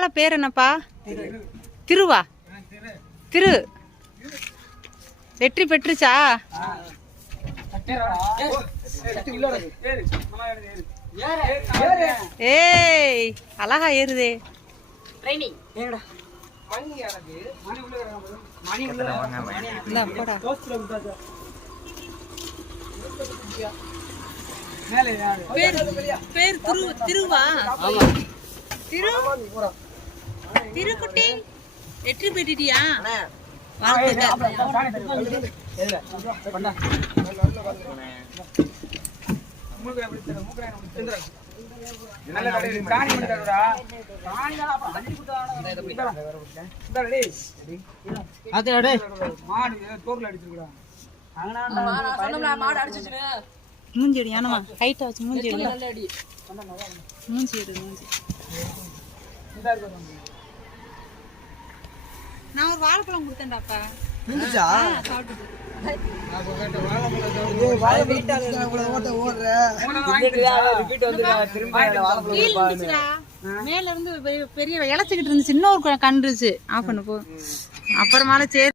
வாழை பேர் என்னப்பா? திருவா? திரு வெற்றி பெற்றுச்சா? ஏய் அழகா ஏறுதே. திருவா? திருக்குட்டி வெற்றி பெற்றிட்டியா? மூஞ்சி யானமா ஹைட்டா வச்சு மூஞ்சி மூஞ்சி நான் ஒரு வாழைப்பழம் கொடுத்தேன்டாப்பா. மேல இருந்து பெரிய இழைச்சிக்கிட்டு இருந்துச்சு. இன்னொரு கண்டுச்சு. ஆஃப் பண்ண போ அப்புறமால சரி.